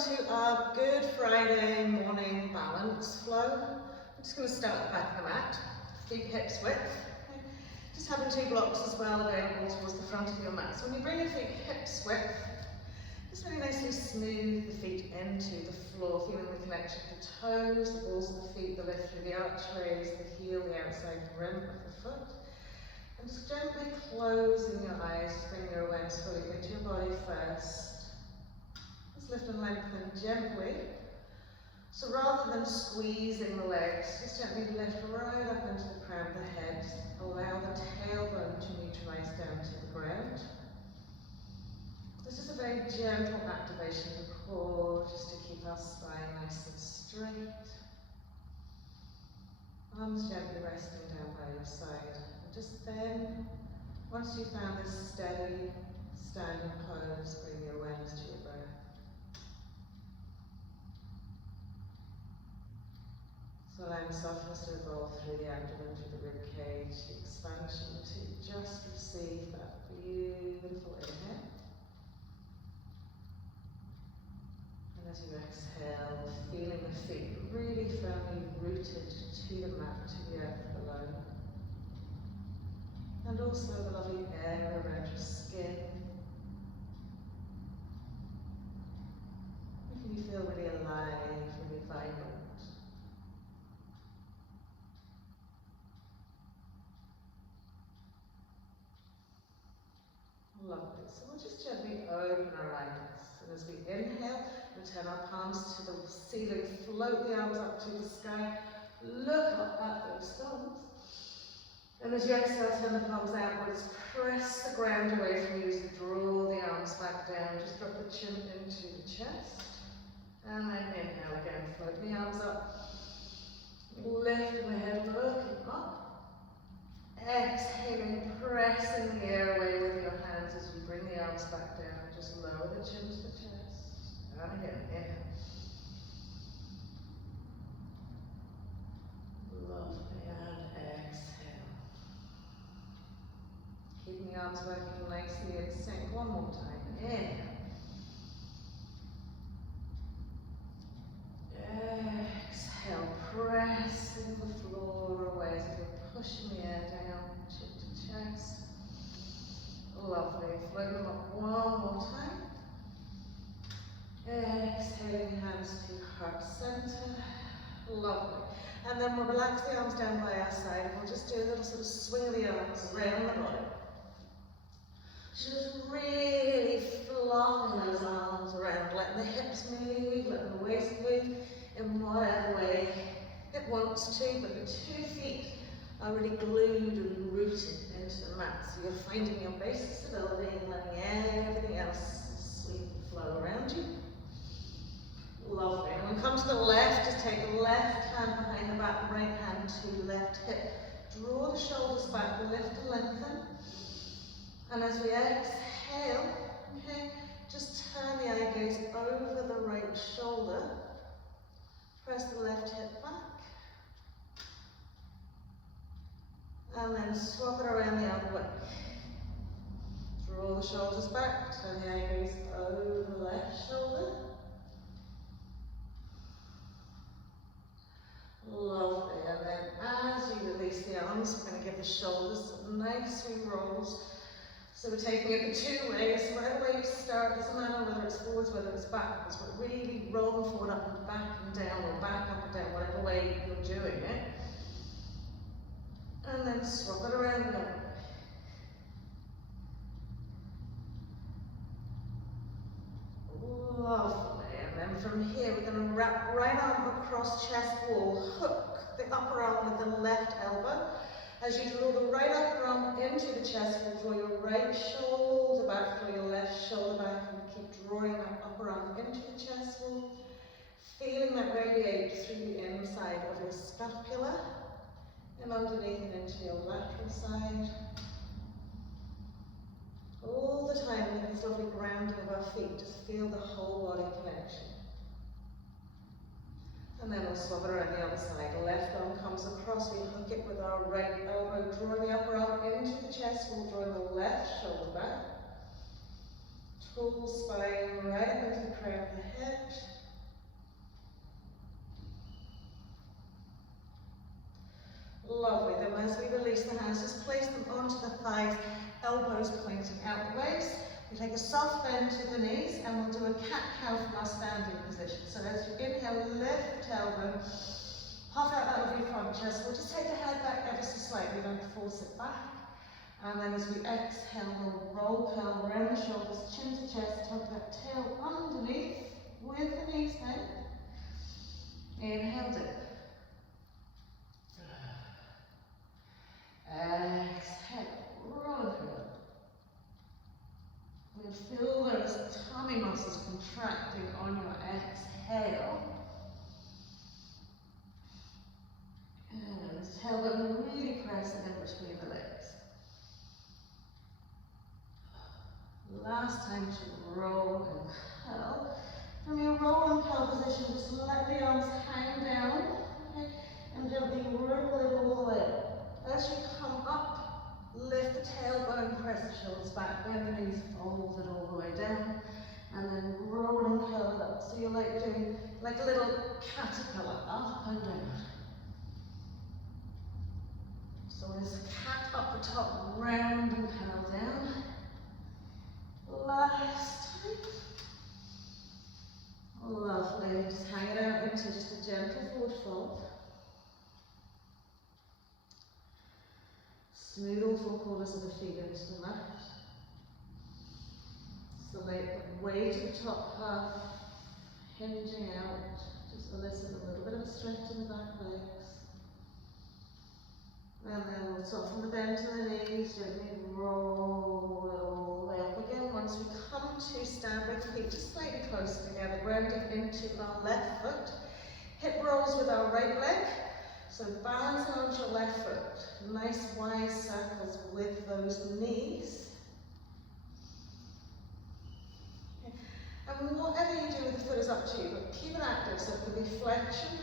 to our Good Friday morning balance flow. I'm just going to start at the back of the mat, feet hips width. Okay. Just having two blocks as well available towards the front of your mat. So when you bring your feet hips width, just really nicely smooth the feet into the floor, feeling the connection to the toes, the balls of the feet, the lift through the archways, the heel, the outside rim of the foot. And just gently closing your eyes, just bring your awareness fully into your body first. Just lift and lengthen gently. So rather than squeezing the legs, just gently lift right up into the crown of the head. Allow the tailbone to neutralize down to the ground. This is a very gentle activation of the core, just to keep our spine nice and straight. Arms gently resting down by your side. And just then, once you've found this steady standing pose, bring your awareness to your breath. So allow the softness to evolve through the abdomen, through the rib cage, the expansion to just receive that beautiful inhale. And as you exhale, feeling the feet really firmly rooted to the mat, to the earth below. And also the lovely air around your skin. Making you feel really alive, really vibrant. Lovely. So we'll just gently open our eyelids. And as we inhale, return our palms to the ceiling, float the arms up to the sky, look up at those thumbs. And as you exhale, turn the palms outwards, press the ground away from you as you draw the arms back down. Just drop the chin into the chest. And then inhale again, float the arms up. Lift the head, looking up. Exhaling, pressing the air away with your hands as you bring the arms back down. Just lower the chin to the chest. And again, inhale. Lovely, and exhale. Keeping the arms working nicely in sync. One more time. Inhale. Exhale, pressing the floor away as if you're pushing the air down, chin to chest. Lovely. Float them up one more time. Exhaling, hands to heart center. Lovely. And then we'll relax the arms down by our side and we'll just do a little sort of swing of the arms around the body. Just really flopping those arms around, letting the hips move, letting the waist move in whatever way it wants to, but the 2 feet are really glued and rooted into the mat. So you're finding your base of stability and letting everything else sweep and flow around you. Lovely. And when we come to the left, just take the left hand behind the back, right hand to left hip. Draw the shoulders back, lift and lengthen. And as we exhale, okay, just turn the eye gaze over the right shoulder. Press the left hip back. And then swap it around the other way. Draw the shoulders back, turn the eye gaze over the left shoulder. Lovely. And then as you release the arms, we're going to give the shoulders some nice swing rolls. So we're taking it the 2 ways. Whatever way you start, doesn't matter whether it's forwards, whether it's backwards. We're really rolling forward, up and back and down, or back, up and down, whatever way you're doing it. And then swap it around the other way. Lovely. And then from here, we're going to wrap right arm across chest wall, hook the upper arm with the left elbow. As you draw the right upper arm into the chest wall, draw your right shoulder back, draw your left shoulder back, and keep drawing that upper arm into the chest wall. Feeling that radiate through the inside of your scapula, and underneath and into your lateral side. All the time with this lovely grounding of our feet, just feel the whole body connection. And then we'll swap it around the other side. Left arm comes across, we hook it with our right elbow, drawing the upper arm into the chest, we'll draw the left shoulder back. Tall spine right up into the crown of the head. hands, just place them onto the thighs, elbows pointing outwards. We take a soft bend to the knees and we'll do a cat-cow from our standing position. So as you inhale, lift the tailbone, puff out that of your front chest. We'll just take the head back ever so slightly, don't force it back. And then as we exhale, we'll roll, curl around the shoulders, chin to chest, tuck that tail underneath with the knees bent. Inhale, dip. Exhale, roll and curl. We'll feel those tummy muscles contracting on your exhale. And tailbone really pressing in between the legs. Last time to roll and curl. From your roll and curl position, just let the arms hang down, okay, and gently wriggle it all the way up. As you come up, lift the tailbone, press the shoulders back, bend the knees, fold it all the way down, and then roll and curl it up. So you're like doing like a little caterpillar, up and down. So there's a cat up the top, round and curl down. Last time. Lovely. Just hang it out into just a gentle forward fold. Smooth all four corners of the feet into the mat. So like way to the top half, hinging out. Just elicit a little bit of a stretch in the back legs. And then we'll soften the bend to the knees, gently roll it all the way up again. Once we come to stand with feet just slightly closer together, grounding into our left foot. Hip rolls with our right leg. So balancing onto your left foot. Nice wide circles with those knees. Okay. And whatever you do with the foot is up to you, but keep it active. So it can be flexion,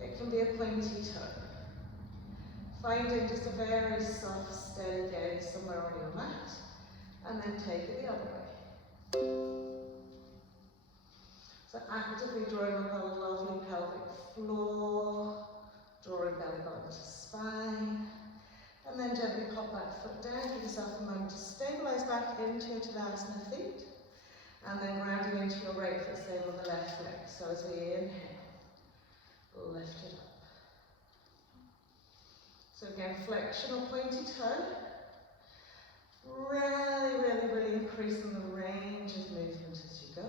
it can be a pointy toe. Finding just a very soft, steady gaze somewhere on your mat, and then take it the other way. So actively drawing up a lovely pelvic floor, drawing belly button to spine, and then gently pop that foot down. Give yourself a moment to stabilize back into your Tadasana feet, and then rounding into your right foot, stable on the left leg. So as we inhale, lift it up. So again, flexion or pointy toe. Really increasing the range of movement as you go.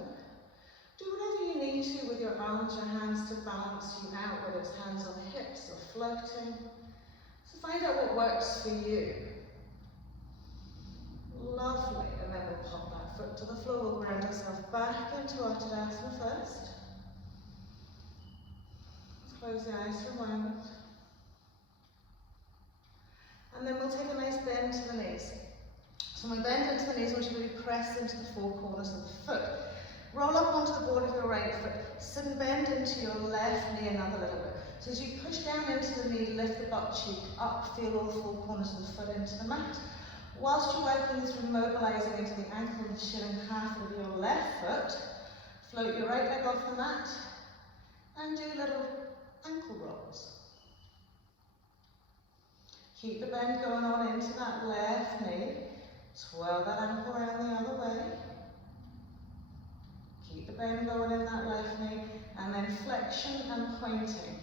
Do whatever you need to with your arms, your hands to balance you out, whether it's hands on hips or floating. So find out what works for you. Lovely. And then we'll pop that foot to the floor. We'll ground ourselves back into our Tadasana first. Let's close the eyes for a moment. And then we'll take a nice bend to the knees. So when we bend into the knees, I want you to really press into the four corners of the foot. Roll up onto the board of your right foot. Sit and bend into your left knee another little bit. So as you push down into the knee, lift the butt cheek up, feel all four corners of the foot into the mat. Whilst you're working through mobilizing into the ankle and shin and calf with your left foot, float your right leg off the mat and do little ankle rolls. Keep the bend going on into that left knee. Twirl that ankle around the other way. Keep the bend going in that left knee. And then flexion and pointing.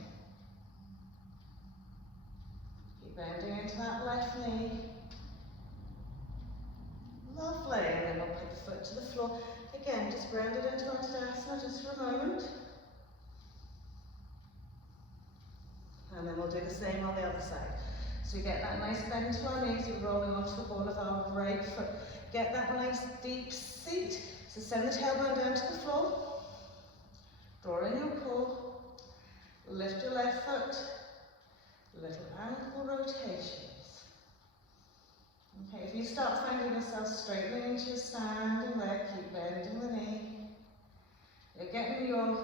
Keep bending into that left knee. Lovely. And then we'll put the foot to the floor. Again, just ground it into our Tadasana just for a moment. And then we'll do the same on the other side. So we get that nice bend to our knees, we're rolling onto the ball of our right foot. Get that nice deep seat. So send the tailbone down to the floor. Draw in your core. Lift your left foot. Little ankle rotations. Okay, if you start finding yourself straightening into your standing leg, keep bending the knee. You're getting your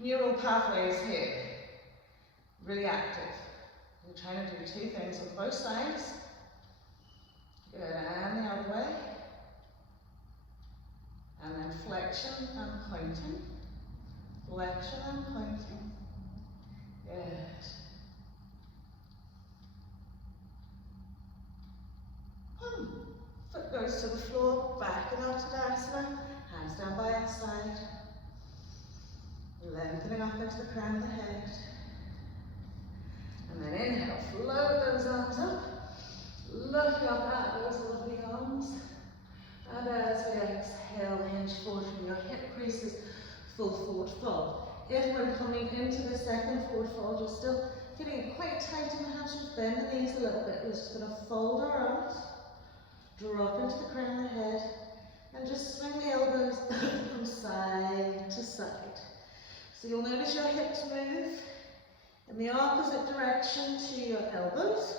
neural pathways here really active. You're trying to do two things on both sides. Good, and the other way. And then flexion and pointing. Flexion and pointing. Good. Foot goes to the floor, back in our Tadasana, hands down by our side. Lengthening up into the crown of the head. And then inhale, float those arms up. Look up at those lovely arms. And as we exhale, hinge forward from your hip creases, full forward fold. If we're coming into the second forward fold, you're still feeling it quite tight in the hamstrings, bend the knees a little bit. We're just going to fold our arms, drop into the crown of the head, and just swing the elbows from side to side. So you'll notice your hips move in the opposite direction to your elbows.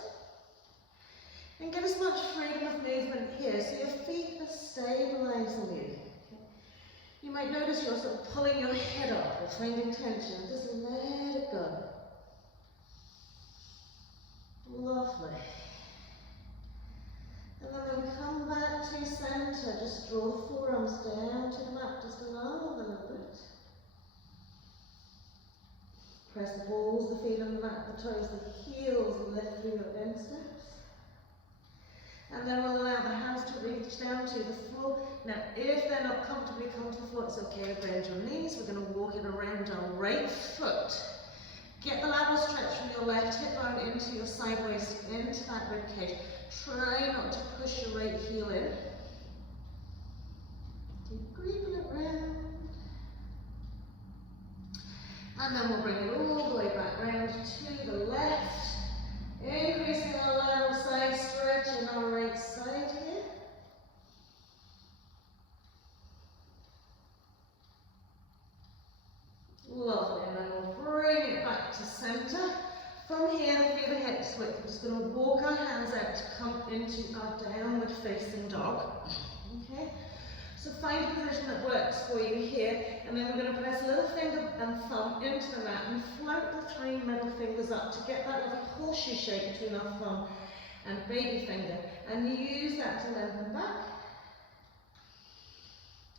And get as much freedom of movement here, so your feet are stabilising you. You might notice you're sort of pulling your head up or finding tension. Just let it go. Lovely. And then when we come back to centre, just draw the forearms down to the mat, just along a little bit. Press the balls, the feet on the mat, the toes, the heels, and lift through your insteps. And then we'll allow the hands to reach down to the floor. Now, if they're not comfortably come to the floor, it's okay to bend your knees. We're going to walk it around our right foot. Get the lateral stretch from your left hip bone into your side waist, into that rib cage. Try not to push your right heel in. Keep creeping it round. And then we'll bring it all the way back round to the left. Increasing our lateral side stretch in our right side here. Lovely, and then we'll bring it back to centre. From here, feel the hips width. We're just going to walk our hands out to come into our downward facing dog. Okay? So find a position that works for you here, and then we're going to press little finger and thumb into the mat and float the 3 middle fingers up to get that little horseshoe shape between our thumb and baby finger, and use that to lengthen back.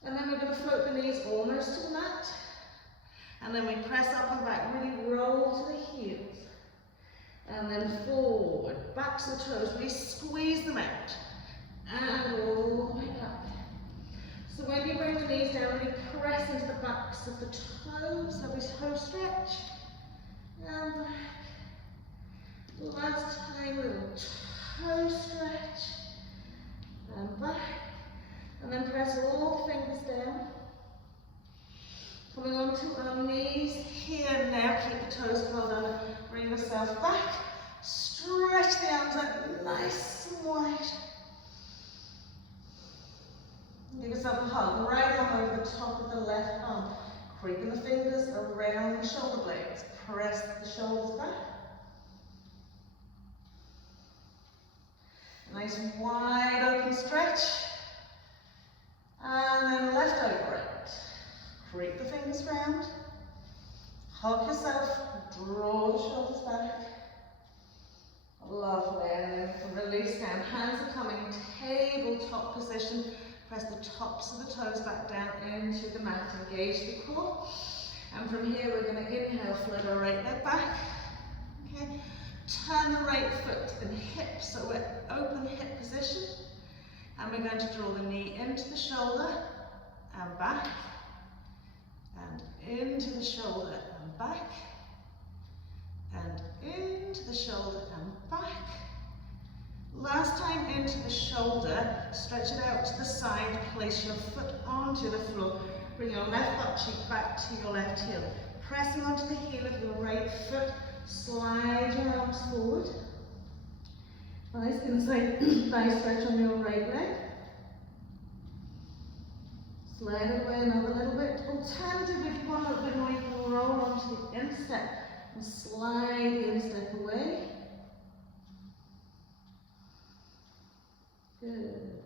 And then we're going to float the knees almost to the mat, and then we press up and back, really roll to the heels, and then forward, backs and toes, we squeeze them out, and all the way up. So when you bring the knees down, really press into the backs of the toes, lovely toe stretch, and back. Last time, little toe stretch, and back, and then press all the fingers down. Coming onto our knees here now, keep the toes curled under, bring yourself back, stretch the arms out nice and wide. Give yourself a hug, right arm over the top of the left arm. Creeping the fingers around the shoulder blades. Press the shoulders back. Nice wide open stretch. And then left over it. Creep the fingers round. Hug yourself. Draw the shoulders back. Lovely. And then release down. Hands are coming tabletop position. Press the tops of the toes back down into the mat, engage the core. And from here we're going to inhale, float our right leg back. Okay. Turn the right foot and hip, so we're open hip position. And we're going to draw the knee into the shoulder and back. And into the shoulder and back. And into the shoulder and back. Last time into the shoulder, stretch it out to the side, place your foot onto the floor, bring your left butt cheek back to your left heel. Pressing onto the heel of your right foot, slide your arms forward. Nice inside thigh stretch on your right leg. Slide it away another little bit. Alternatively, if you want a little bit more, you can roll onto the instep and slide the instep away. Good.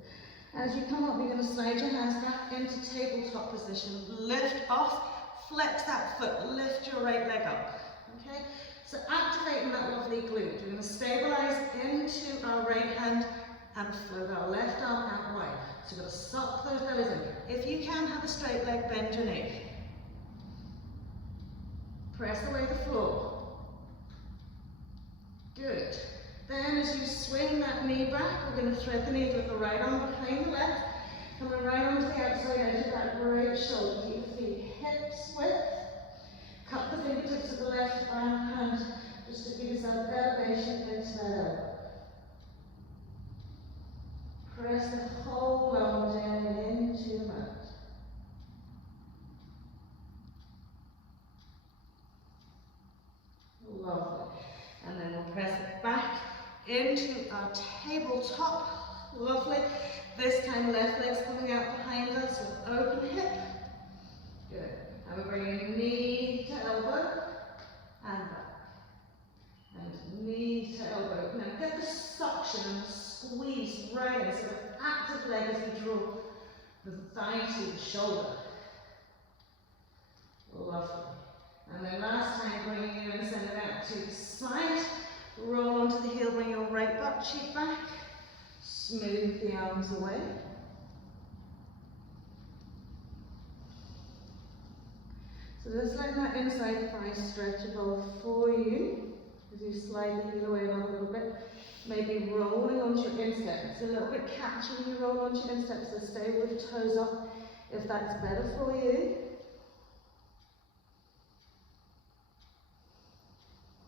As you come up, you're going to slide your hands back into tabletop position. Lift off, flex that foot, lift your right leg up. Okay? So activating that lovely glute. We're going to stabilize into our right hand and float our left arm out wide. So you've got to suck those bellies in. If you can, have a straight leg, bend your knee. Press away the floor. Good. Then as you swing that left knee back. We're going to thread the needle of the right arm behind the left. Coming right onto the outside edge of that right shoulder. Keep the feet hips width. Cup the fingertips of the left hand just to give yourself elevation into that elbow. Press the whole arm down into the mat. Lovely. And then we'll press it back into our tabletop. Lovely. This time left leg's coming out behind us with open hip. Good. And we're bringing knee to elbow and back. And knee to elbow. Now get the suction and the squeeze right in. So the active leg as we draw the thigh to the shoulder. Lovely. And then last time, bringing it in, send it out to the side. Roll onto the heel, bring your right butt cheek back. Smooth the arms away. So just let that inside thigh stretchable for you as you slide the heel away a little bit. Maybe rolling onto your instep. It's a little bit catchy when you roll onto your instep, so stay with the toes up if that's better for you.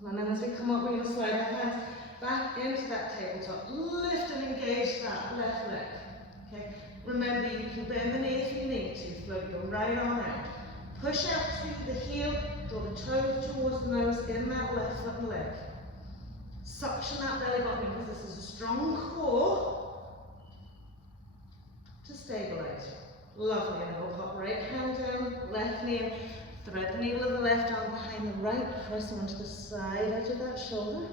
And then as we come up, we're going to slide our hands back into that tabletop. Lift and engage that left leg. Okay. Remember, you can bend the knee if you need to. Float your right arm out. Push out to the heel. Draw the toes towards the nose in that left foot and leg. Suction that belly button because this is a strong core to stabilize. Lovely. And we'll pop right hand down, left knee in. Thread the needle of the left arm behind the right, press onto the side edge of that shoulder.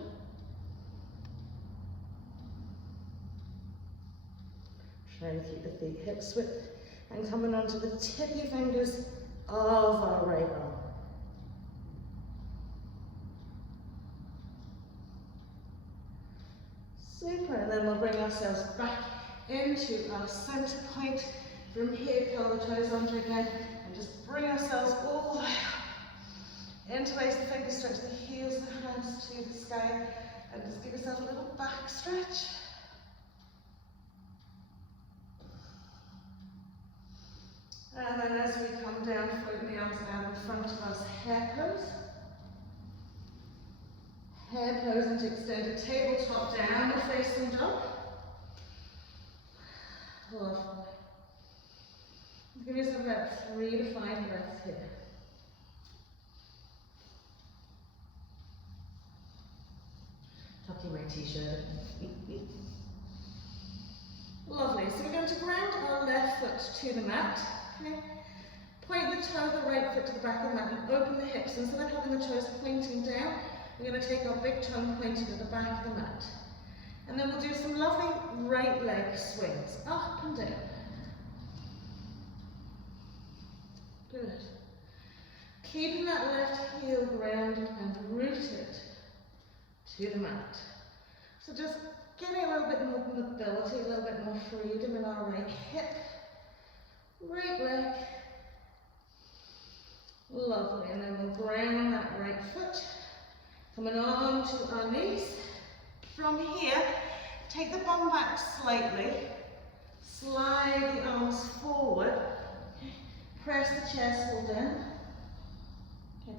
Try to keep the feet hips width and coming onto the tippy fingers of our right arm. Super, and then we'll bring ourselves back into our center point. From here, curl the toes under again. Just bring ourselves all the way up. Interlace the fingers, stretch the heels and the hands to the sky, and just give yourself a little back stretch. And then as we come down, float the arms down in front of us, hair pose. Hair pose into extended tabletop, down the facing dog. Lovely. Give yourself about 3 to 5 breaths here. Tucking my t-shirt. Lovely. So we're going to ground our left foot to the mat. Okay. Point the toe of the right foot to the back of the mat and open the hips. Instead of having the toes pointing down, we're going to take our big toe pointed to the back of the mat. And then we'll do some lovely right leg swings, up and down. Good. Keeping that left heel grounded and rooted to the mat. So just getting a little bit more mobility, a little bit more freedom in our right hip, right leg. Lovely. And then we'll ground that right foot. Coming on to our knees. From here, take the bum back slightly. Slide the arms forward. Press the chest all down. Okay.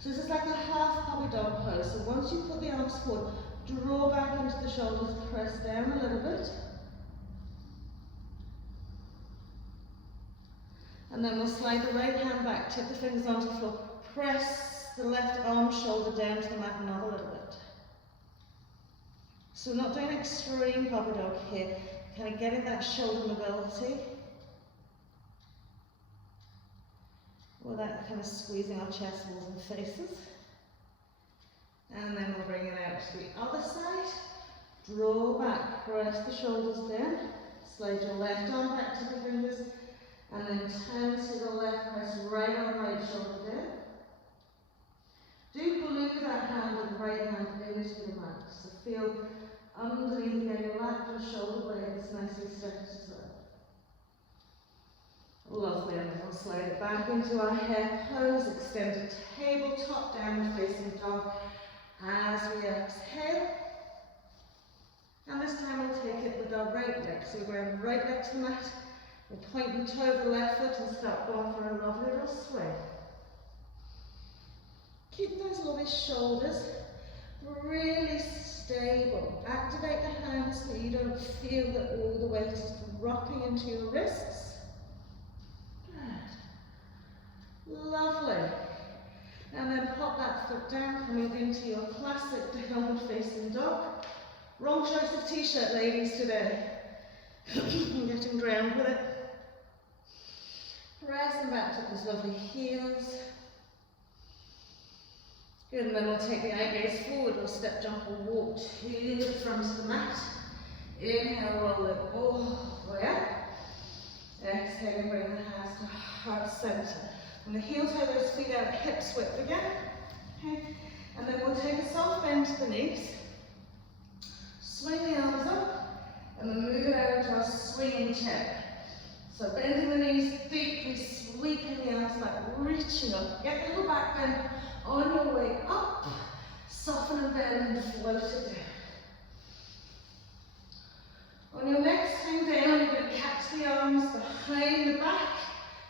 So this is like a half puppy dog pose. So once you put the arms forward, draw back into the shoulders, press down a little bit. And then we'll slide the right hand back, tip the fingers onto the floor, press the left arm shoulder down to the mat another little bit. So we're not doing extreme puppy dog here, kind of getting that shoulder mobility. Without kind of squeezing our chest walls and faces. And then we'll bring it out to the other side. Draw back, press the shoulders down. Slide your left arm back to the fingers. And then turn to the left, press right arm, right shoulder down. Do glue that hand with the right hand into the mat. So feel underneath your lateral shoulder blades nicely stretched as well. Lovely, and then we'll slide it back into our hair pose, extended tabletop, downward facing dog. As we exhale, And this time we'll take it with our right leg. So we're going right leg to the mat. We'll point the toe of the left foot and start going for a lovely little swing. Keep those lovely shoulders really stable. Activate the hands so you don't feel that all the weight is dropping into your wrists. Good. Lovely. And then pop that foot down, coming into your classic downward facing dog. Wrong choice of t-shirt, ladies, today. I'm getting drowned with it. Pressing back to those lovely heels. Good, and then we'll take the eye gaze forward, or step, jump, or walk to the front of the mat. Inhale, roll it all the way up. Exhale, bring the hands to heart center. And the heel toe those feet out, hips width again. Okay, and then we'll take a soft bend to the knees. Swing the arms up, and then move it out into our swinging check. So bending the knees deeply, sweeping the arms back, reaching up. Get a little back bend on your way up. Soften and bend and float it down. On your next swing down, you're going to catch the arms behind the back.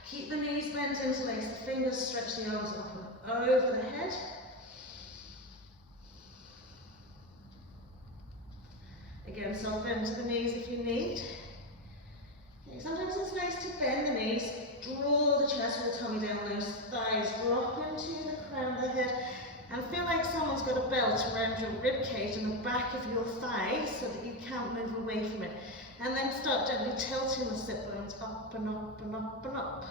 Keep the knees bent, interlace the fingers, stretch the arms up and over the head. Again, soft bend to the knees if you need. Okay, sometimes it's nice to bend the knees, draw the chest or the tummy down, those thighs drop into the crown of the head, and feel like someone's got a belt around your rib cage and the back of your thighs so that you can't move away from it. And then start gently tilting the sit bones up and up and up and up.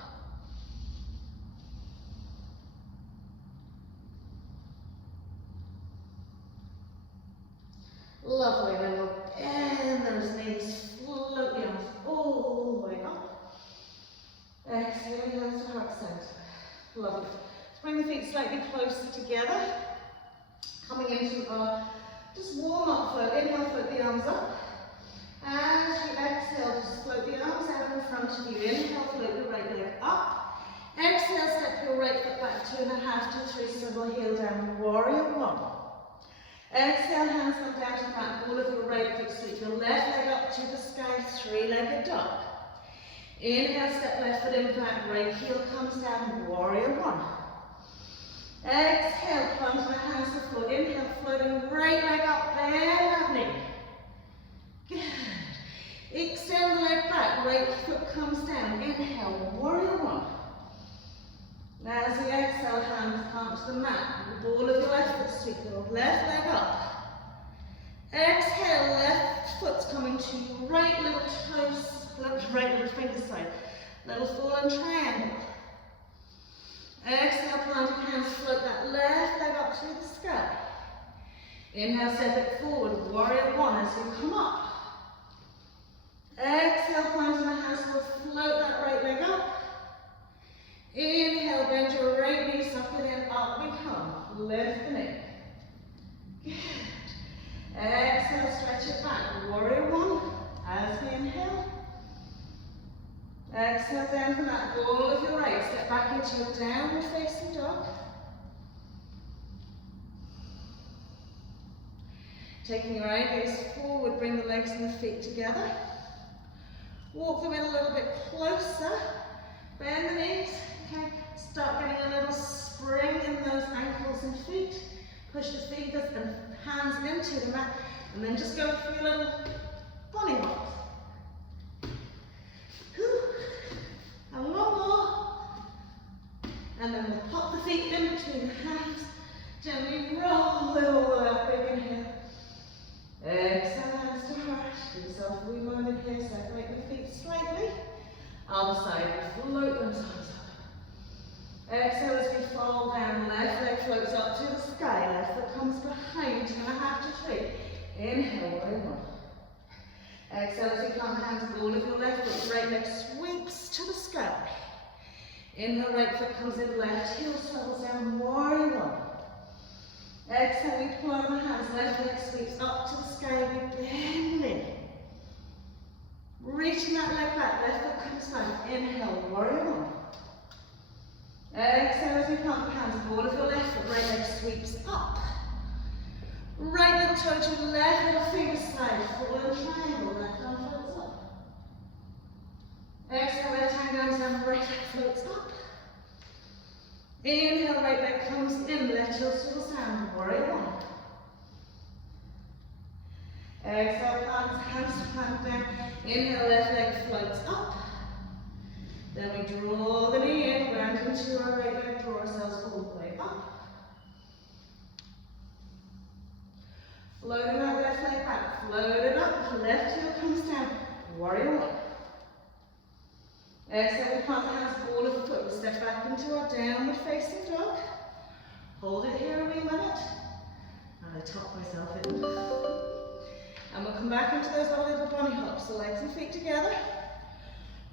Lovely, then we'll bend those knees, float the arms all the way up. Exhale, hands to heart center. Lovely. Let's bring the feet slightly closer together. Coming into our just warm up float. Inhale, float the arms up. As you exhale, just float the arms out in front of you. Inhale, float your right leg up. Exhale, step your right foot back 2.5 to 3, swivel heel down, warrior one. Exhale, hands come down to the mat, ball of your right foot, sweep your left leg up to the sky, three-legged dog. Inhale, step left foot in back, right heel comes down, warrior one. Exhale, plunge the hands to the floor. Inhale, floating right leg up, bend that knee. Good. Extend the leg back, right foot comes down. Inhale, warrior one. Now as you exhale, hands come to the mat. The ball of your left foot, sweep your left leg up. Exhale, left foot's coming to right little toes, right little finger side. Little fallen triangle. Exhale, planting hands, float that left leg up to the sky. Inhale, step it forward, warrior one as you come up. Exhale, planting the hands, we'll float that right leg up. Inhale, bend your right knee, suck it in, up we come. Lift the knee. Good. Exhale, stretch it back. Warrior one, as we inhale. Exhale, down from that ball of your right. Step back into your downward facing dog. Taking your eye gaze forward, bring the legs and the feet together. Walk them in a little bit closer. Bend the knees. Okay, start getting a little spring in those ankles and feet. Push the fingers and hands into the mat, and then just go for your little bunny hop. And one more. And then we'll pop the feet in between the hands. Gently roll it all the way up. Big inhale. Exhale, hands to heart. Give yourself a wee moment here. Separate the feet slightly. Other side, float those arms up. Exhale as we fall down, left leg floats up to the sky, left foot comes behind, 2.5 to 3. Inhale, warrior one. Exhale as you plant the hands, ball of your left foot, right leg sweeps to the sky. Inhale, right foot comes in, left heel swivels down, warrior one. Exhale, we pull out the hands, left leg sweeps up to the sky, we bend the knee. Reaching that leg back, left foot comes back. Inhale, warrior one. Exhale as you plant the hands, ball of your left foot, right leg sweeps up. Right little toe to left little finger side, forward triangle, left arm floats up. Exhale, left hand goes down, right leg floats up. Inhale, right leg comes in, left heel swivels down, warrior one. Exhale, hands plant down. Inhale, left leg floats up. Then we draw the knee in, round into our right leg, draw ourselves all the way up. Floating that left leg back, float it up, left heel comes down, warrior one. Exhale, we plant the hands, ball of the foot, we step back into our downward facing dog. Hold it here a wee minute, and I tuck myself in. And we'll come back into those little bunny hops, the legs and feet together.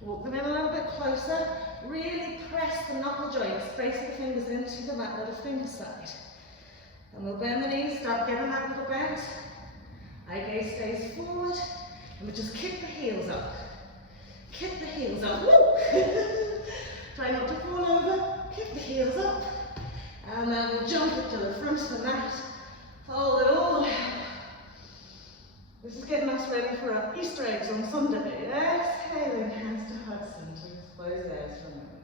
Walk them in a little bit closer, really press the knuckle joints, space the fingers into the mat, little finger side. And we'll bend the knees, start giving that little bounce. Eye gaze stays forward, and we just kick the heels up. Kick the heels up, woo! Try not to fall over, kick the heels up. And then we'll jump it to the front of the mat, fold it all the way up. This is getting us ready for our Easter eggs on Sunday. Exhaling, hands to heart center, close eyes for a moment.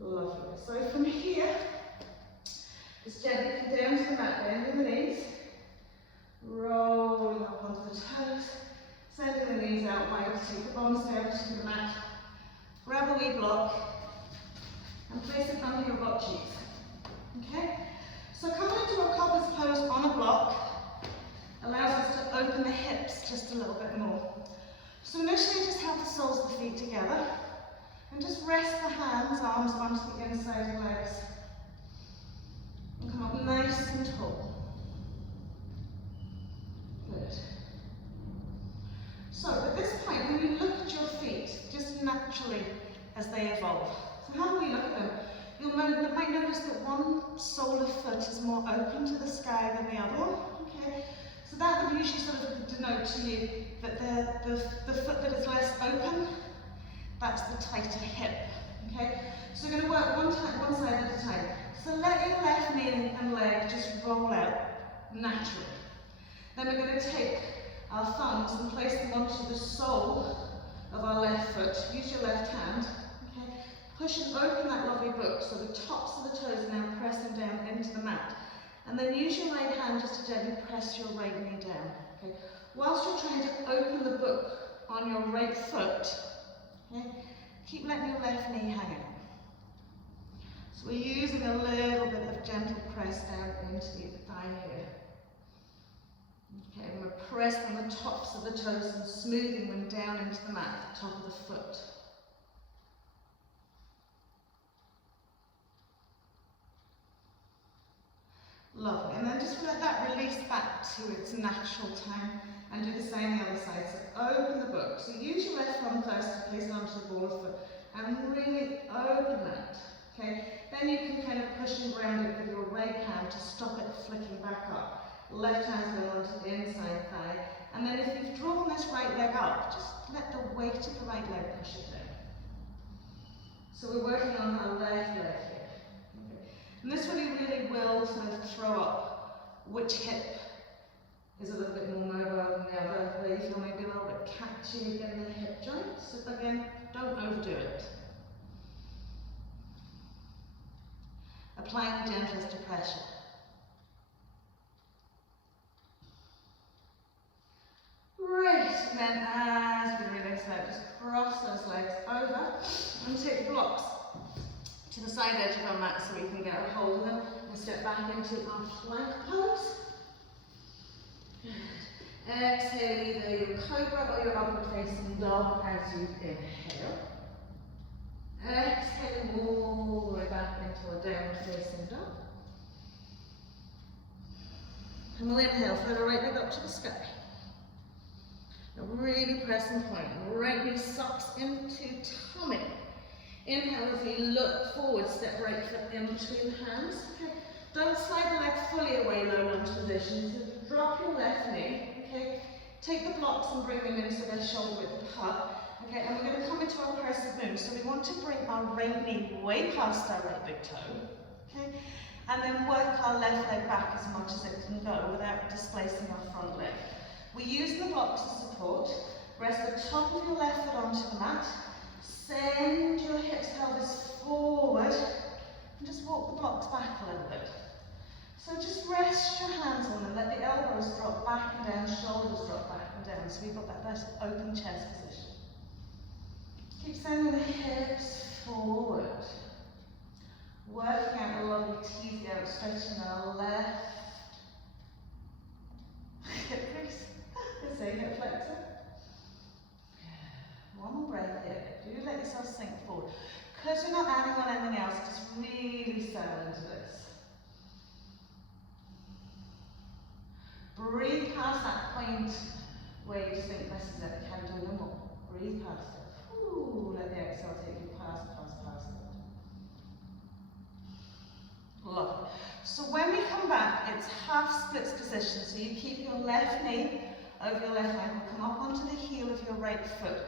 Lovely. So from here, just gently come down to the mat, bending the knees, rolling up onto the toes, sending the knees out wide, take the bones down to the mat, grab a wee block, and place it under your butt cheeks. Okay? So coming into a cobblers pose on a block allows us to open the hips just a little bit more. So initially just have the soles of the feet together and just rest the hands, arms onto the inside of the legs. And come up nice and tall. Good. So at this point, when you look at your feet, just naturally as they evolve. So how do we look at them? You might notice that one sole of foot is more open to the sky than the other one. Okay? So that would usually sort of denote to you that the foot that is less open, that's the tighter hip. Okay? So we're going to work one side at a time. So let your left knee and leg just roll out naturally. Then we're going to take our thumbs and place them onto the sole of our left foot. Use your left hand. Okay? Push and open that lovely book so the tops of the toes are now pressing down into the mat. And then use your right hand just to gently press your right knee down. Okay? Whilst you're trying to open the book on your right foot, okay, keep letting your left knee hang out. So we're using a little bit of gentle press down into the thigh here. Okay, and we're pressing the tops of the toes and smoothing them down into the mat, the top of the foot. Lovely, and then just let that release back to its natural time and do the same on the other side. So open the book. So use your left thumb first to place it onto the ball of foot and really open that. Okay, then you can kind of push and ground it with your right hand to stop it flicking back up. Left hand's going onto the inside thigh. And then if you've drawn this right leg up, just let the weight of the right leg push it down. So we're working on our left leg here. Okay. And this really will sort of throw up which hip is a little bit more mobile than the other, where you feel maybe a little bit catchy again in the hip joints. So again, don't overdo it. Applying the gentlest of pressure. Great, and then as we release out, just cross those legs over and take the blocks to the side edge of our mat so we can get a hold of them and step back into our plank pose. Good. Exhale either your cobra or your upward facing dog as you inhale. Exhale all the way back into a downward facing dog. And we'll inhale, throw the right leg up to the sky. Now really press and point. Right knee sucks into tummy. Inhale as you look forward, step right foot in between the hands. Okay. Don't slide the leg fully away, low lunge position. So drop your left knee. Okay. Take the blocks and bring them into their shoulder width apart. Okay, and we're going to come into our crescent moon. So we want to bring our right knee way past our right big toe. Okay? And then work our left leg back as much as it can go without displacing our front leg. We're using the blocks as support. Rest the top of your left foot onto the mat. Send your hips, pelvis forward. And just walk the blocks back a little bit. So just rest your hands on them. Let the elbows drop back and down, shoulders drop back and down. So we've got that nice open chest position. Keep sending the hips forward. Working out a lovely teasy out, stretching our left hip crease. Let's say hip flexor. One more breath here. Do let yourself sink forward. Because you're not adding on anything else, just really settle into this. Breathe past that point where you just think this is it, can't do no more. Breathe past it. Ooh, let the exhale take you past it. Lovely. So when we come back, it's half splits position. So you keep your left knee over your left ankle, come up onto the heel of your right foot.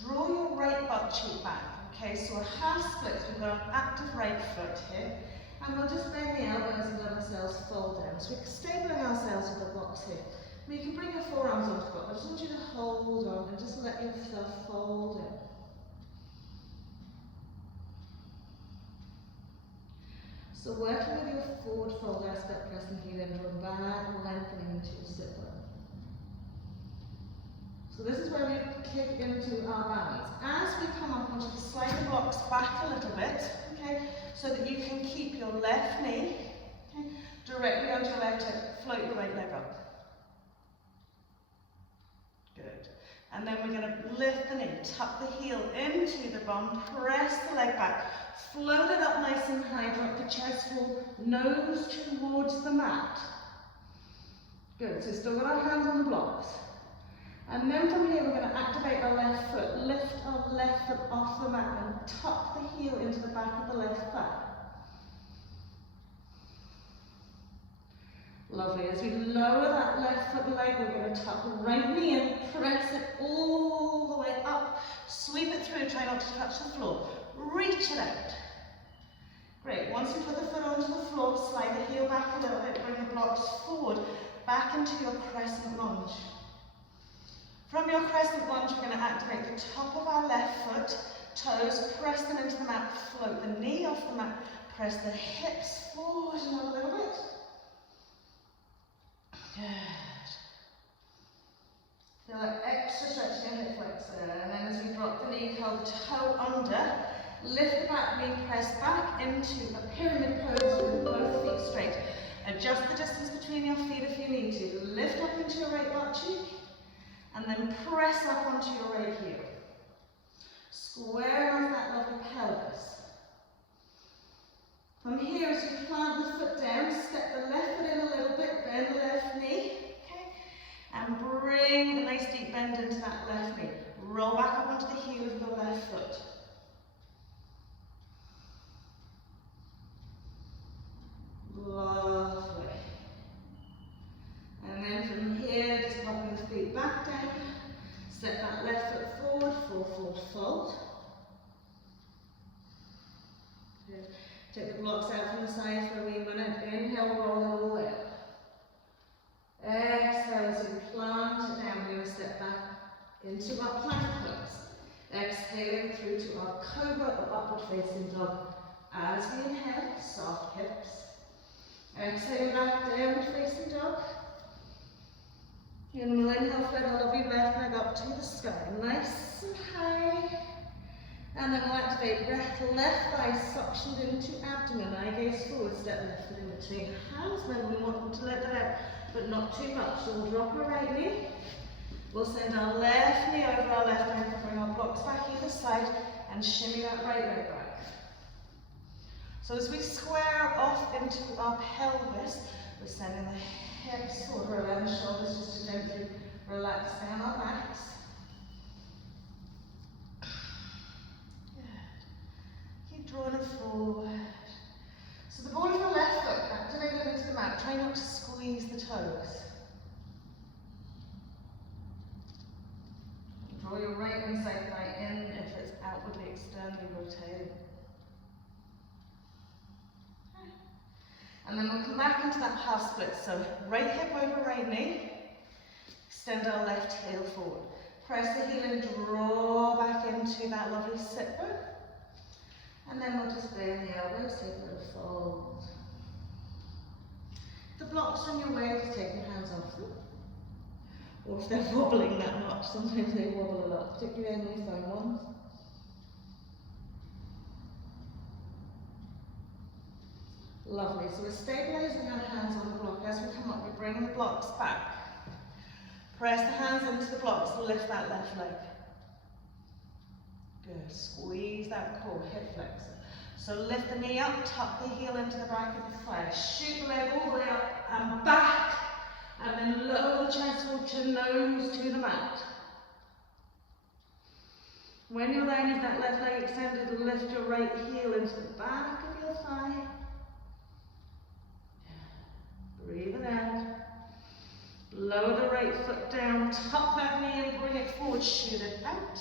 Draw your right butt cheek back. Okay, so a half splits, we've got an active right foot here. And we'll just bend the elbows and let ourselves fold down. So we're stabilizing ourselves with the blocks here. I mean, you can bring your forearms onto the block. I just want you to hold on and just let yourself fold in. So working with your forward fold aspect, pressing heel and drawing back, lengthening into your sit bone. So this is where we kick into our balance. As we come up onto the slide the blocks back a little bit, okay, so that you can keep your left knee, okay, directly onto your left hip, float your right leg up. Good. And then we're going to lift the knee, tuck the heel into the bum, press the leg back, float it up nice and high, drop the chest forward, nose towards the mat. Good, so still got our hands on the blocks. And then from here we're going to activate our left foot, lift our left foot off the mat and tuck the heel into the back of the left thigh. Lovely. As we lower that left foot leg, we're going to tuck the right knee in, press it all the way up, sweep it through, try not to touch the floor. Reach it out. Great. Once you put the foot onto the floor, slide the heel back a little bit, bring the blocks forward, back into your crescent lunge. From your crescent lunge, we're going to activate the top of our left foot, toes, press them into the mat, float the knee off the mat, press the hips forward another little bit. Good. Feel that extra stretch in your hip flexor, and then as we drop the knee, curl the toe under, lift the back knee, press back into a pyramid pose with both feet straight. Adjust the distance between your feet if you need to. Lift up into your right butt cheek, and then press up onto your right heel. Square off that lovely pelvis. From here, as you plant the foot down, step the left foot in a little bit, bend the left knee, okay? And bring a nice deep bend into that left knee. Roll back up onto the heel of your left foot. Lovely. And then from here, just popping the feet back down. Step that left foot forward, forward fold. Good. Take the blocks out from the side for a wee minute. Inhale, roll it all the way up. Exhale as you plant it down. We're going to step back into our plank pose. Exhaling through to our cobra or upward facing dog. As we inhale, soft hips. Exhale back, downward facing dog. And we'll inhale, float our lovely left leg up to the sky, nice and high. And then we'll activate breath, left thigh suctioned into abdomen, eye gaze forward, step left foot in between hands. Then we want them to let that out, but not too much. So we'll drop our right knee. We'll send our left knee over our left ankle, bring our blocks back either side, and shimmy that right leg back. So as we square off into our pelvis, we're sending the hips forward, around the shoulders just to gently relax down our backs. Good. Keep drawing it forward. So the ball of your left foot activated into the mat. Try not to squeeze the toes. Draw your right inside thigh in if it's outwardly externally rotated. And then we'll come back into that half split. So right hip over right knee. Extend our left heel forward. Press the heel and draw back into that lovely sit bone. And then we'll just bend the elbows, take a little fold. If the blocks are in your way, just take your hands off them. Or if they're wobbling that much, sometimes they wobble a lot, particularly in these foam ones. Lovely, so we're stabilising our hands on the block. As we come up, we're bringing the blocks back. Press the hands into the blocks, lift that left leg. Good, squeeze that core, hip flexor. So lift the knee up, tuck the heel into the back of the thigh. Shoot the leg all the way up and back. And then lower the chest with your nose to the mat. When you're laying with that left leg extended, lift your right heel into the back of your thigh. Breathe it out. Lower the right foot down, tuck that knee and bring it forward, shoot it out.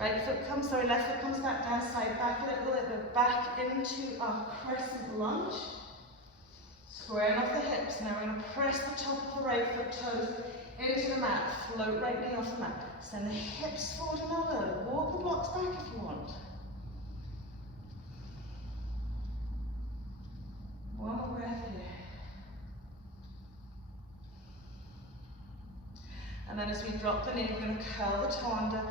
Left foot comes back down, side back a little bit, back into our crescent lunge. Squaring off the hips. Now we're going to press the top of the right foot toes into the mat. Float right knee off the mat. Send the hips forward another. Walk the blocks back if you want. One more breath here. And then as we drop the knee, we're going to curl the toe under.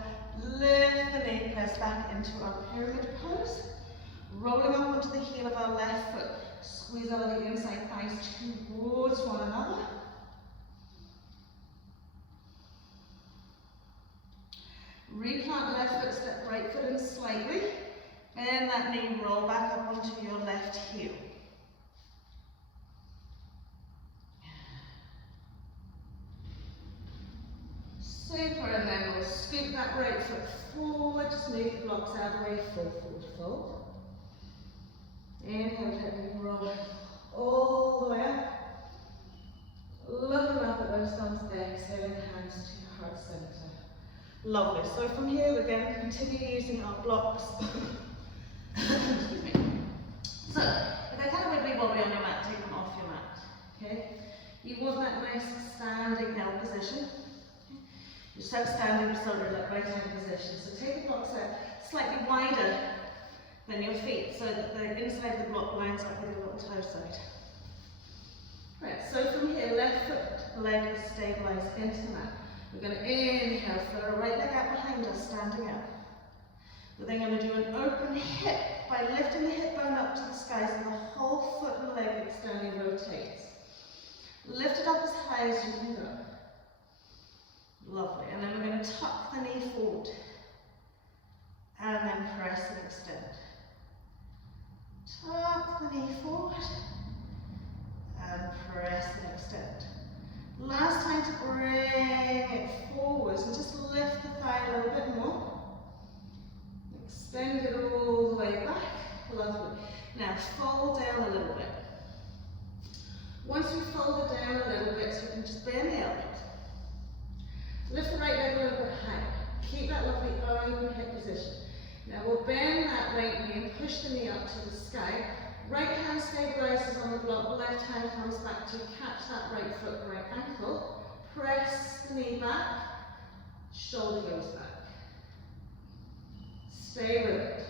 Lift the knee, press back into our pyramid pose. Rolling up onto the heel of our left foot. Squeeze out the inside thighs towards one another. Replant left foot, step right foot in slightly. And that knee roll back up onto your left heel. Super, and then we'll scoop that right foot forward, just move the blocks out of the way, fold, fold, fold. Inhale, gently roll all the way up. Looking up at those thumbs there, exhaling hands to your heart center. Lovely. So from here, we're going to continue using our blocks. Excuse me. So, if they're kind of wibbly wobbly on your mat, take them off your mat. Okay? You want that nice standing held position. You start standing so in that right hand position. So take the blocks out slightly wider than your feet so that the inside of the block lines up with your little toe side. Right, so from here, left foot leg is stabilised into the mat. We're going to inhale, throw our right leg out behind us, standing up. We're then going to do an open hip by lifting the hip bone up to the sky so the whole foot and leg externally rotates. Lift it up as high as you can go. Lovely, and then we're going to tuck the knee forward and then press and extend. Tuck the knee forward and press and extend. Last time to bring it forward, so just lift the thigh a little bit more. Extend it all the way back. Lovely. Now fold down a little bit. Once we fold it down a little bit, so we can just bend the elbows. Lift the right leg a little bit higher. Keep that lovely open hip position. Now we'll bend that right knee and push the knee up to the sky. Right hand stabilizes on the block, left hand comes back to catch that right foot, right ankle. Press the knee back, shoulder goes back. Stay with it.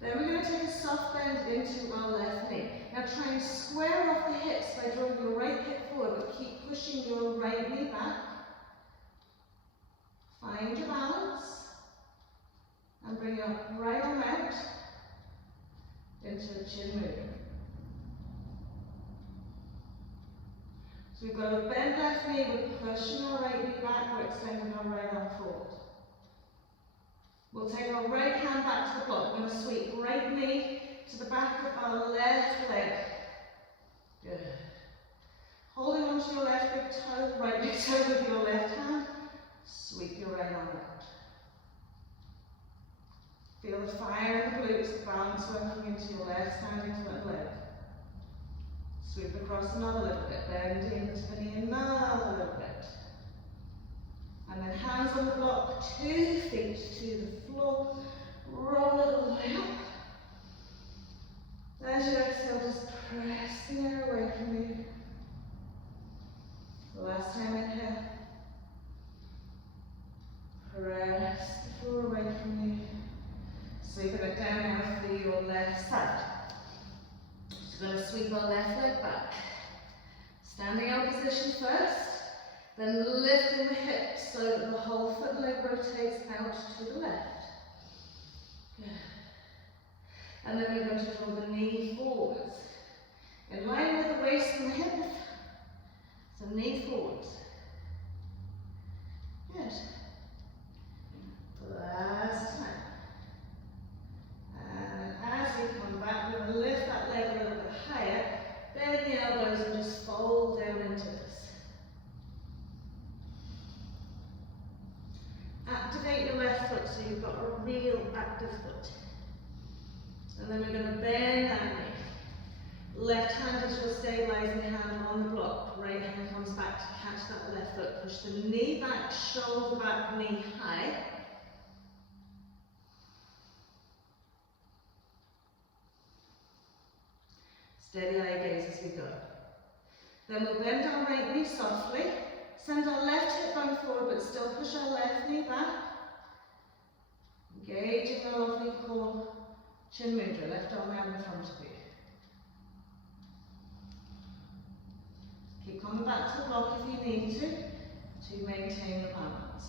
Then we're going to take a soft bend into our left knee. Now try and square off the hips by drawing your right hip forward, but keep pushing your right knee back. Find your balance and bring your right arm out into the chin movement. So we've got a bend left knee, we're pushing our right knee back, we're extending our right arm forward. We'll take our right hand back to the block. We're going to sweep right knee to the back of our left leg. Good. Holding onto your left big toe, right big toe with your left hand. Sweep your right arm out. Feel the fire in the glutes, the balance working into your left standing foot and leg. Sweep across another little bit, bend into the knee another little bit. And then hands on the block, 2 feet to the floor, roll it all the way up. As you exhale, just press the air away from you. Last time, inhale. Press the floor away from you. Sweeping it down now for your left side. Just going to sweep our left leg back. Standing out position first, then lifting the hips so that the whole foot leg rotates out to the left. Good. And then we're going to draw the knee forwards. In line with the waist and the hip. So knee forwards. Good. Last time. And as you come back, we're going to lift that leg a little bit higher. Bend the elbows and just fold down into this. Activate your left foot so you've got a real active foot. And then we're going to bend that knee. Left hand is your stabilizing hand on the block. Right hand comes back to catch that left foot. Push the knee back, shoulder back, knee high. Steady eye gaze as we go. Then we'll bend our right knee softly. Send our left hip bone forward, but still push our left knee back. Engaging the lovely core. Chin mudra, left arm out in front of you. Keep coming back to the block if you need to maintain the balance.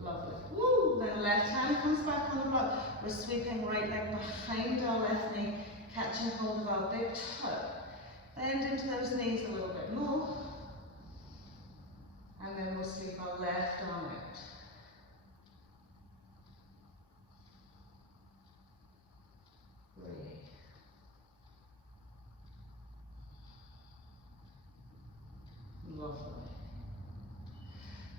Lovely. Woo! Then left hand comes back on the block. We're sweeping right leg behind our left knee, catching hold of our big toe. Bend into those knees a little bit more. And then we'll sweep our left arm out. Breathe. Lovely.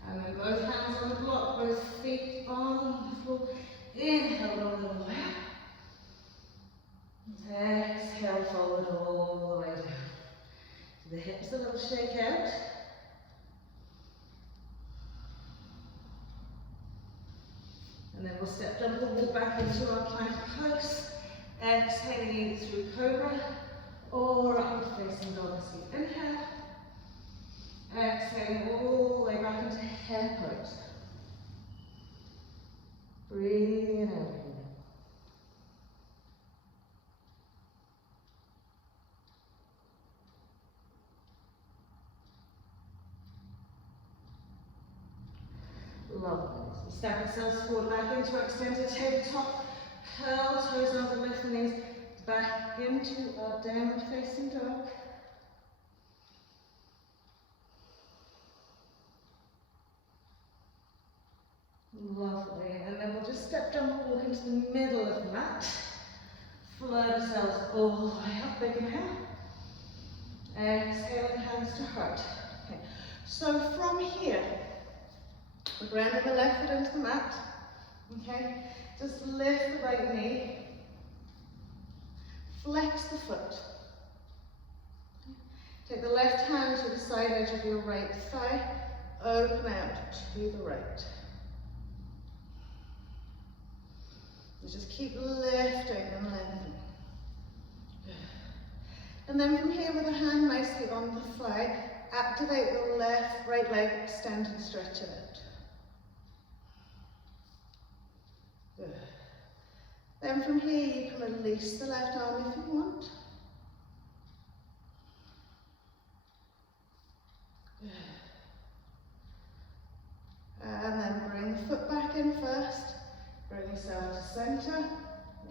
And then both hands on the block, both feet on the floor. Inhale, roll it all out. Exhale, fold it all the way down. The hips a little shake out. And then we'll step double the walk back into our plank pose. Exhaling either through cobra or upward facing dog as we inhale. Exhaling all the way back into hare pose. Breathing it out. Lovely. So step ourselves forward back into extended tabletop. Curl toes under, lift the knees back into our downward facing dog. Lovely. And then we'll just step down, walk into the middle of the mat. Float ourselves all the way up, big inhale. Exhaling, hands to heart. Okay. So from here, we're grounding the left foot into the mat. Okay. Just lift the right knee. Flex the foot. Take the left hand to the side edge of your right thigh. Open out to the right. You just keep lifting and lengthening. And then from here with a hand nicely on the thigh, activate the right leg, extend and stretch it out. Good. Then from here you can release the left arm if you want. Good. And then bring the foot back in first. Bring yourself to centre.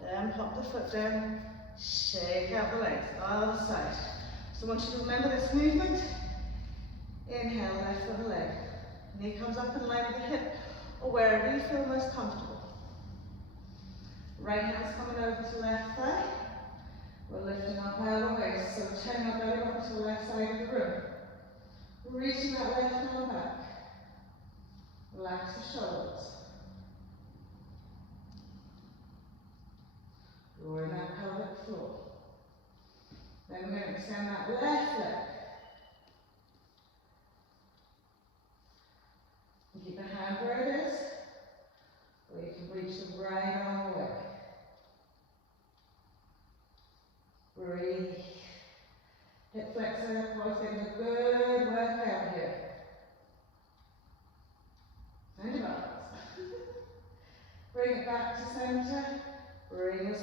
Then pop the foot down. Shake out the legs, other side. So I want you to remember this movement. Inhale, left of the leg. Knee comes up in line with the hip, or wherever you feel most comfortable. Right hand's coming over to left thigh. We're lifting up our waist, so we're turning our belly up to the left side of the room. Reaching that left arm back. Relax the shoulders. Drawing that pelvic floor. Then we're going to extend that left leg. And keep the hand where it is, or you can reach the right arm away.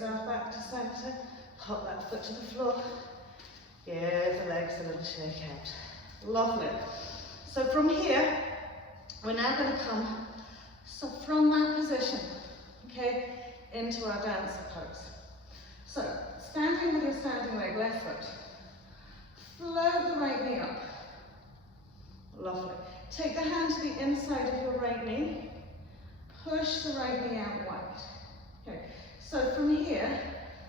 yourself back to centre, pop that foot to the floor, give the legs a little shake out. Lovely. So from here, we're now going to come, so from that position, okay, into our dancer pose. So, standing with your standing leg, left foot, float the right knee up. Lovely. Take the hand to the inside of your right knee, push the right knee out wide. Okay, so from here,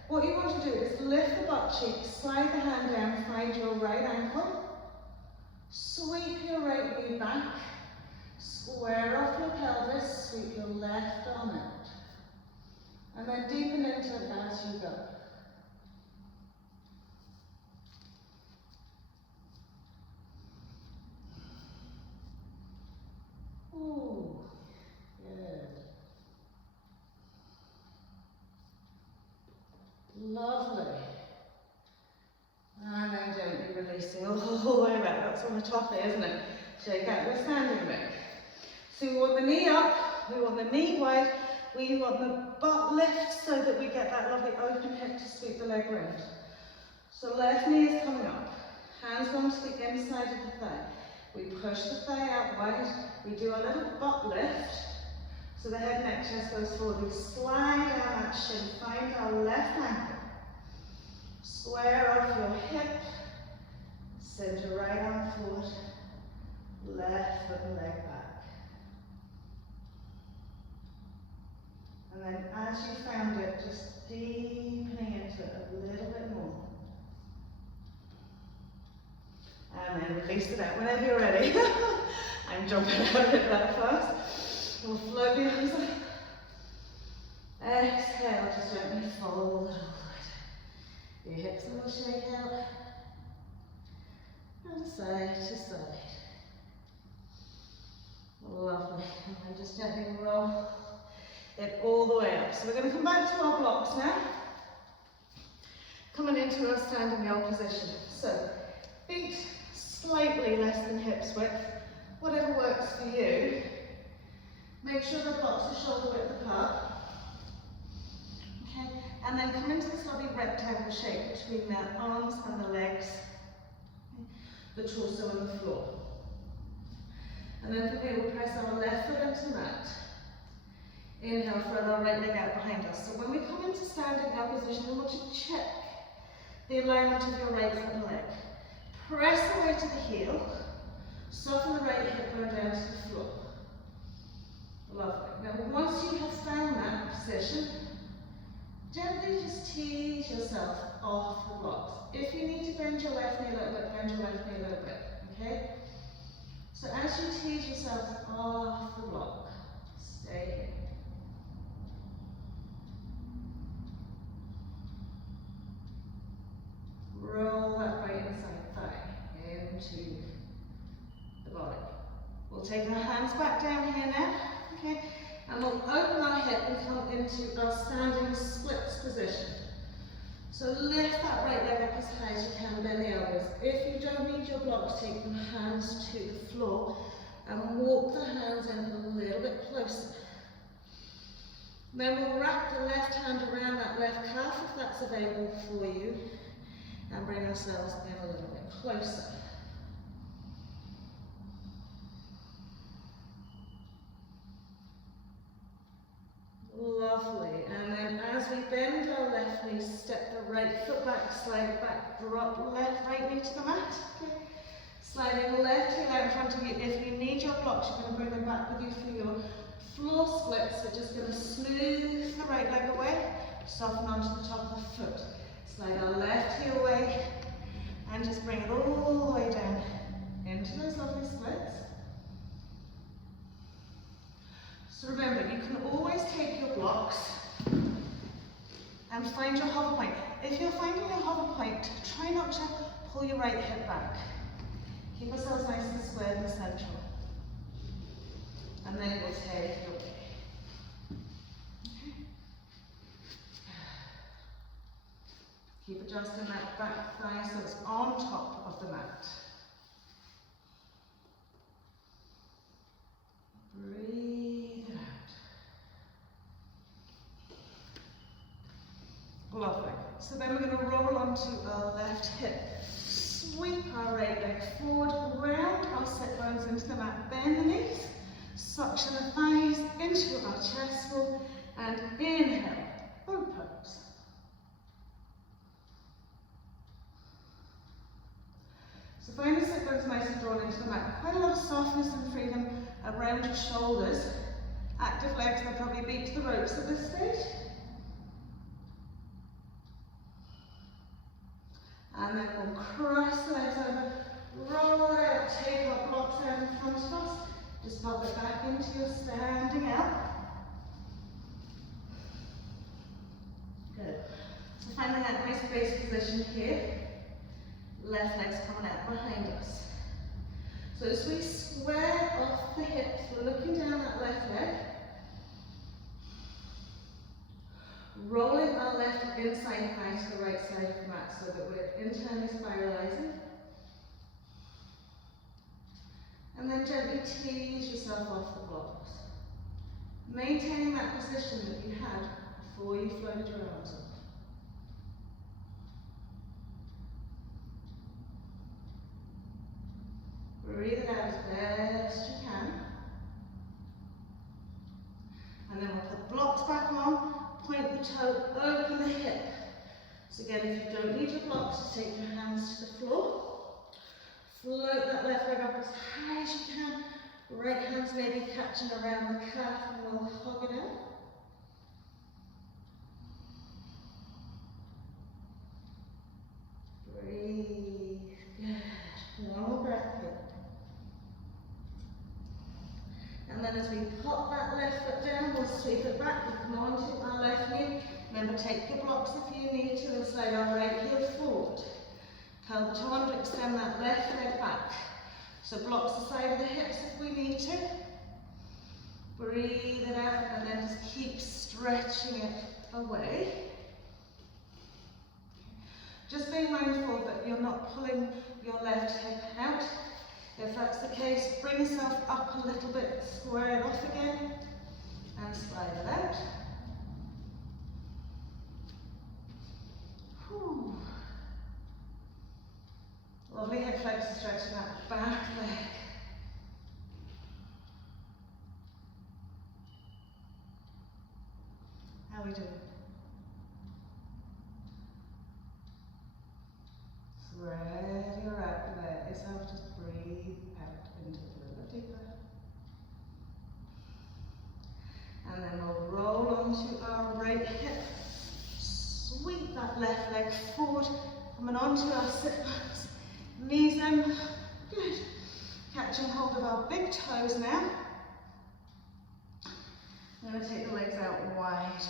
what you want to do is lift the butt cheek, slide the hand down, find your right ankle, sweep your right knee back, square off your pelvis, sweep your left arm out, and then deepen into it as you go. Ooh, good. Lovely. And then gently releasing all the way back. That's on the top there, isn't it? Shake out your standing leg. So we want the knee up, we want the knee wide, we want the butt lift so that we get that lovely open hip to sweep the leg round. So left knee is coming up, hands onto the inside of the thigh. We push the thigh out wide, we do a little butt lift, so the head, neck, chest goes forward. We slide down that shin, find our left ankle, square off your hip, send your right arm forward, left foot and leg back. And then as you found it, just deepening into it a little bit more. And then release it out whenever you're ready. I'm jumping out of it that fast. We'll float the arms up. Exhale, just gently fold it forward. Your hips a little shake out. And side to side. Lovely. And then just gently roll it all the way up. So we're going to come back to our blocks now. Coming into our standing L position. So, feet slightly less than hips width, whatever works for you. Make sure the blocks are shoulder width apart. Okay, and then come into this lovely rectangle shape between the arms and the legs, the torso and the floor. And then from here we'll press our left foot into the mat. Inhale, throw our right leg out behind us. So when we come into standing L position, we want to check the alignment of your right foot and leg. Press the way to the heel, soften the right hip bone down to the floor. Lovely. Now once you have found that position, gently just tease yourself off the blocks. If you need to bend your left knee a little bit, bend your left knee a little bit, okay? So as you tease yourself off the block, stay here. Roll that right inside thigh into the body. We'll take our hands back down here now, okay? And we'll open our hip and come into our standing splits position. So lift that right leg up as high as you can, bend the elbows. If you don't need your blocks, take the hands to the floor and walk the hands in a little bit closer. Then we'll wrap the left hand around that left calf if that's available for you. And bring ourselves in a little bit closer. Lovely. And then as we bend our left knee, step the right foot back, slide it back, drop right knee to the mat. Okay. Sliding left heel out in front of you. If you need your blocks, you're going to bring them back with you for your floor splits. We're just going to smooth the right leg away, soften onto the top of the foot. Slide our left heel away and just bring it all the way down into those lovely splits. So remember, you can always take your blocks and find your hover point. If you're finding your hover point, try not to pull your right hip back. Keep yourselves nice and square in the central. And then it will take your way. Keep adjusting that back thigh so it's on top of the mat. Breathe out. onto our left hip. Sweep our right leg forward, round our sit bones into the mat, bend the knees, suction the thighs into our chest wall, and inhale, boat pose. So find the sit bones nice and drawn into the mat. Quite a lot of softness and freedom around your shoulders. Active legs, they'll probably beat the ropes at this stage. And then we'll cross the legs over, roll it out, take our blocks out in front of us. Just pop it back into your standing up. Good. So finding that nice base position here. Left leg's coming out behind us. So as we square off the hips, we're looking down that left leg. Rolling our left inside thigh to the right side of the mat so that we're internally spiralizing. And then gently tease yourself off the blocks. Maintaining that position that you had before you floated your arms up. Breathe it out as best you can. And then we'll put the blocks back on, point the toe, open the hip. So again, if you don't need your blocks, just take your hands to the floor. Float that left leg up as high as you can. Right hand's maybe catching around the calf and we'll hug it out. Breathe. Good. One more breath here. And then as we pop that left foot down, we'll sweep it back. We come onto our left knee. Remember, take your blocks if you need to and slide our right heel forward. Curl the toe under, extend that left leg back. So blocks the side of the hips if we need to. Breathe it out and then just keep stretching it away. Just being mindful that you're not pulling your left hip out. If that's the case, bring yourself up a little bit, square it off again, and slide it out. Whew. Lovely hip flexor stretching that back leg. How are we doing? Spread your out there. Yourself, just breathe out into it a little deeper. And then we'll roll onto our right hip. Sweep that left leg forward. Coming onto our sit bones. Knees in. Good. Catching hold of our big toes now. I'm going to take the legs out wide.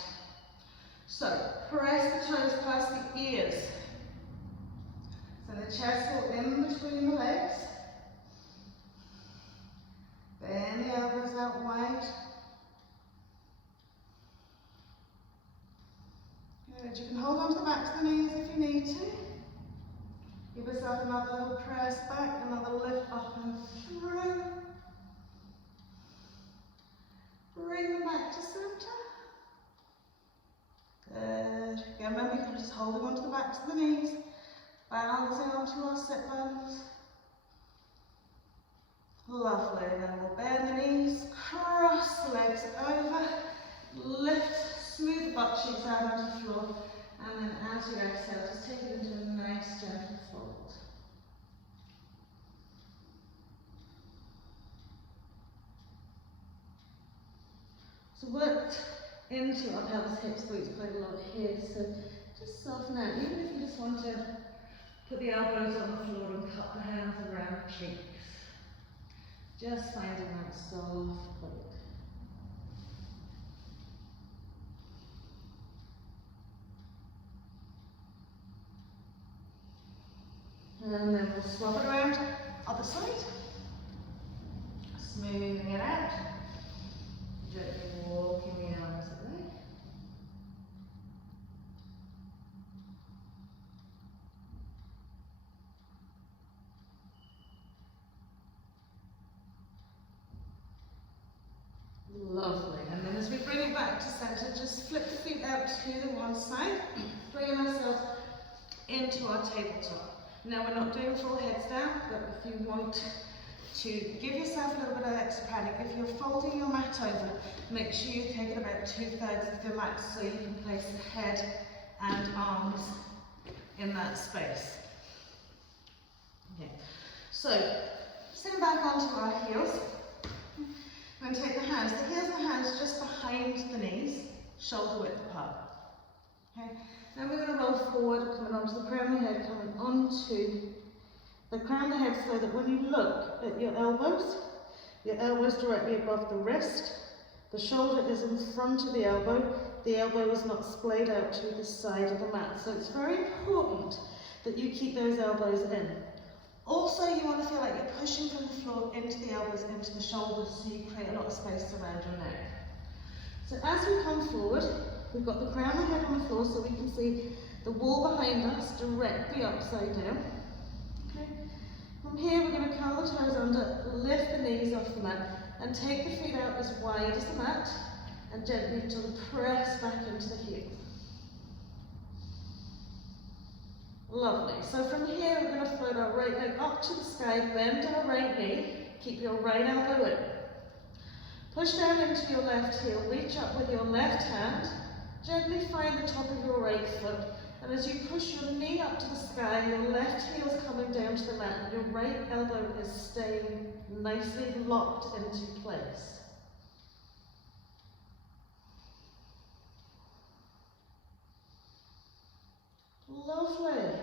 So, press the toes past the ears. So the chest will in between the legs. Bend the elbows out wide. Good. You can hold on to the backs of the knees if you need to. Give yourself another little press back, another lift up and through. Bring them back to center. Good. Again, remember, you can just hold on to the backs of the knees. Balancing onto our sit bones. Lovely. And then we'll bend the knees, cross the legs over, lift, smooth the butt cheeks out onto the floor, and then as you exhale, just take it into a nice gentle fold. So worked into our pelvis, hips, glutes quite a lot here, so just soften out, even if you just want to put the elbows on the floor and cup the hands around the cheeks. Just finding that soft point. And then we'll swap it around, other side. Smoothing it out. Gently walking the arms away. Lovely. And then as we bring it back to center, just flip the feet out to the one side, bringing ourselves into our tabletop. Now we're not doing full heads down, but if you want to give yourself a little bit of extra padding, if you're folding your mat over, make sure you're taking about 2/3 of your mat so you can place the head and arms in that space. Okay. So, sitting back onto our heels, we're going to take the hands. The heels and the hands just behind the knees, shoulder width apart. Okay. Then we're going to roll forward, coming onto the crown of the head, coming onto the crown of the head so that when you look at your elbows directly above the wrist, the shoulder is in front of the elbow is not splayed out to the side of the mat. So it's very important that you keep those elbows in. Also, you want to feel like you're pushing from the floor into the elbows, into the shoulders, so you create a lot of space around your neck. So as we come forward, we've got the crown of the head on the floor so we can see the wall behind us directly upside down. Okay. From here, we're going to curl the toes under, lift the knees off the mat, and take the feet out as wide as the mat, and gently sort of press back into the heels. Lovely. So from here, we're going to float our right leg up to the sky, bend our right knee, keep your right elbow in. Push down into your left heel, reach up with your left hand, gently find the top of your right foot, and as you push your knee up to the sky, your left heel is coming down to the mat, and your right elbow is staying nicely locked into place. Lovely.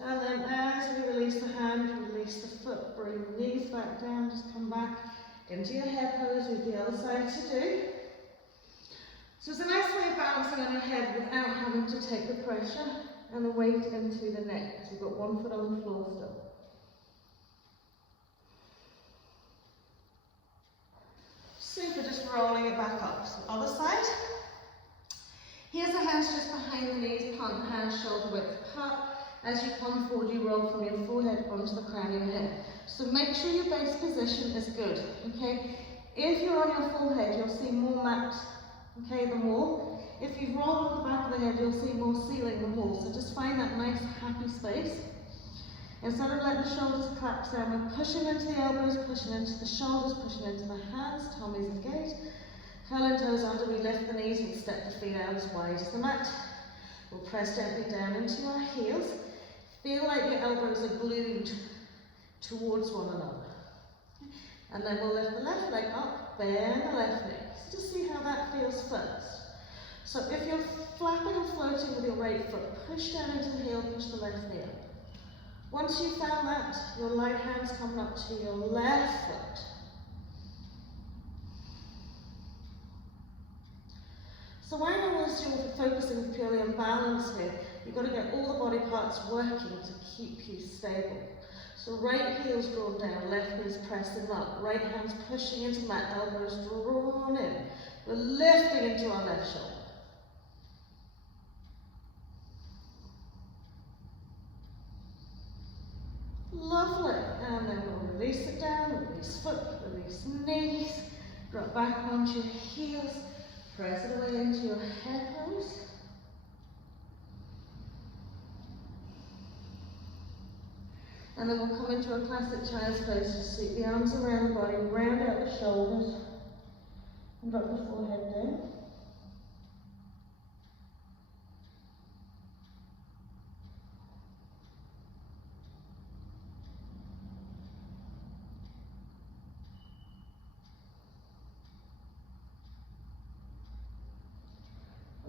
And then as we release the hand, release the foot, bring the knees back down, just come back into your head pose with the other side to do. So it's a nice way of balancing on your head without having to take the pressure and the weight into the neck, because you've got one foot on the floor still. Super, just rolling it back up. So other side. Here's the hands just behind the knees, plant the hands shoulder width apart. As you come forward, you roll from your forehead onto the crown of your head. So make sure your base position is good, okay? If you're on your full head, you'll see more mat, okay, than wall. If you roll on the back of the head, you'll see more ceiling than wall. So just find that nice, happy space. Instead of letting the shoulders collapse down, we're pushing into the elbows, pushing into the shoulders, pushing into the hands, tummies engaged. Curling toes under, we lift the knees, we step the feet out as wide as the mat. We'll press gently down into our heels. Feel like your elbows are glued towards one another. And then we'll lift the left leg up, bend the left knee. So just see how that feels first. So if you're flapping or floating with your right foot, push down into the heel, push the left knee up. Once you've found that, your right hand's coming up to your left foot. So I know as you're focusing purely on balance here, you've got to get all the body parts working to keep you stable. So right heel's drawn down, left knee's pressing up, right hand's pushing into the mat, elbows drawn in. We're lifting into our left shoulder. Lovely. And then we'll release it down, release foot, release knees, drop back onto your heels. Press it away into your head pose. And then we'll come into a classic child's pose. Just sweep the arms around the body, round out the shoulders, and drop the forehead down.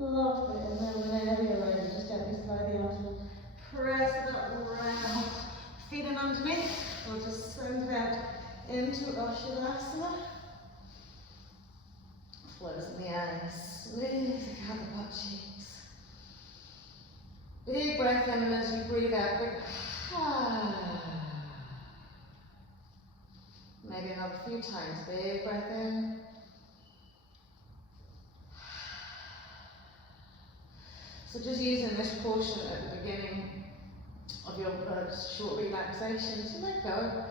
Lovely, and then whenever you're ready, just gently slide the arms, press it up around, feet in underneath, we'll just send it out into Shavasana. Closing the eyes, squeezing out the butt cheeks. Big breath in, and as you breathe out, big maybe another few times, big breath in. So just using this portion at the beginning of your short relaxation to let go.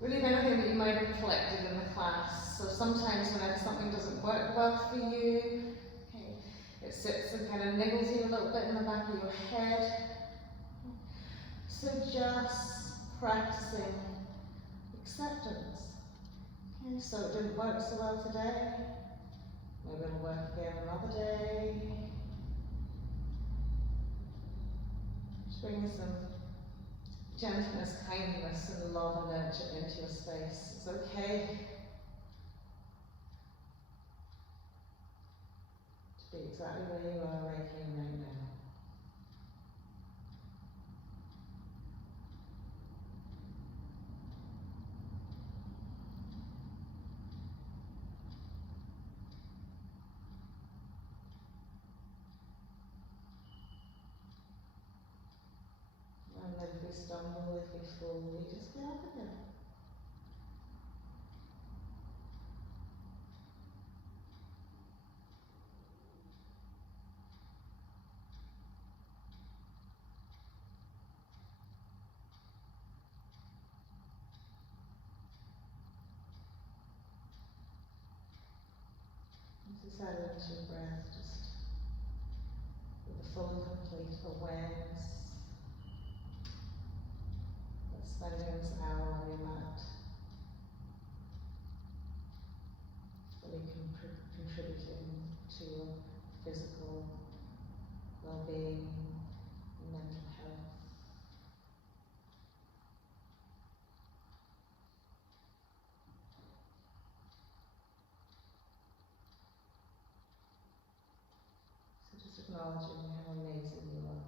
Really anything that you might have collected in the class. So sometimes whenever something doesn't work well for you, okay, It sits and kind of niggles you a little bit in the back of your head. So just practicing acceptance. Okay, so it didn't work so well today. Maybe it'll work again another day. Just bring some gentleness, kindness, and love and nurture into your space. It's okay to be exactly where you are right here, right now. And then if we stumble, if we fall, we just get up again. Just settle into your breath, just with the full and complete awareness that spending this hour on your mat fully contributing to your physical well-being and mental health. So just acknowledging how amazing you are.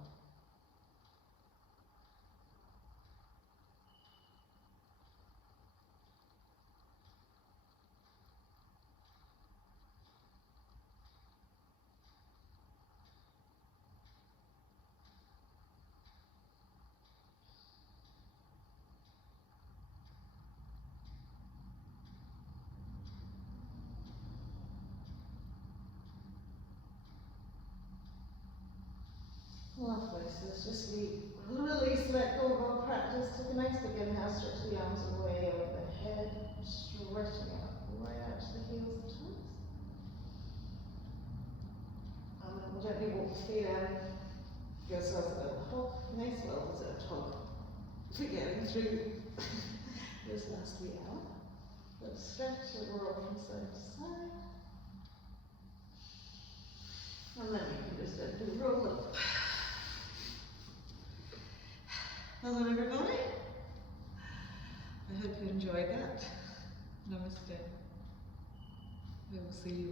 Lovely, so let's just release, let go of our practice. Take a nice big inhale, stretch the arms away over the head, stretching out right out to the heels and toes. And then we'll gently walk the feet in, give yourself a little hug, nice well deserved hug. For getting through this last wee hour. Let's stretch and roll from side to side. And then we can just gently roll up. Hello everybody. I hope you enjoyed that. Namaste. We will see you